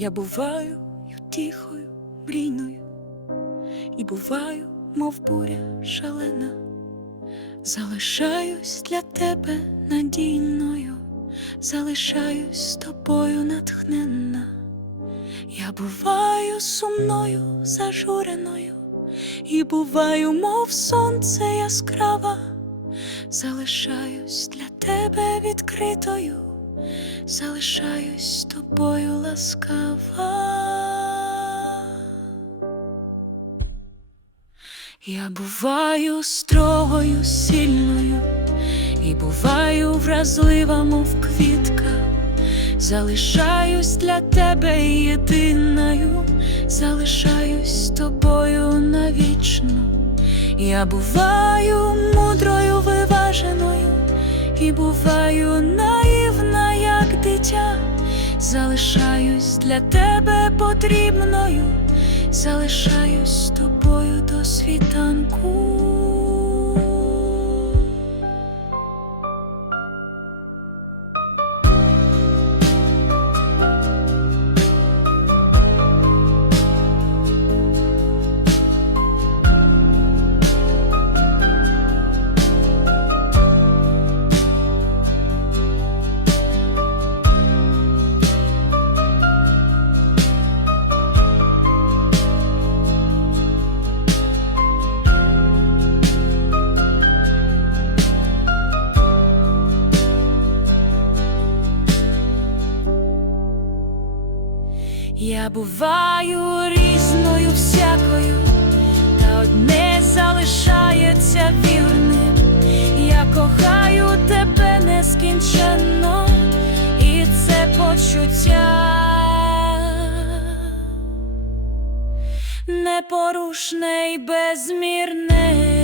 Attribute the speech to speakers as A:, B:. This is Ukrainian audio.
A: Я буваю тихою, мрійною, і буваю, мов буря шалена, залишаюсь для тебе надійною, залишаюсь з тобою натхненна. Я буваю сумною, зажуреною, і буваю, мов сонце яскрава, залишаюсь для тебе відкритою, залишаюсь з тобою ласкава. Я буваю строгою, сильною, і буваю вразлива, мов квітка. Залишаюсь для тебе єдиною, залишаюсь з тобою навічно. Я буваю мудрою, Залишаюсь для тебе потрібною, залишаюсь з тобою до світанку. Я буваю різною всякою, та одне залишається вірним. Я кохаю тебе нескінченно, і це почуття непорушне й безмірне.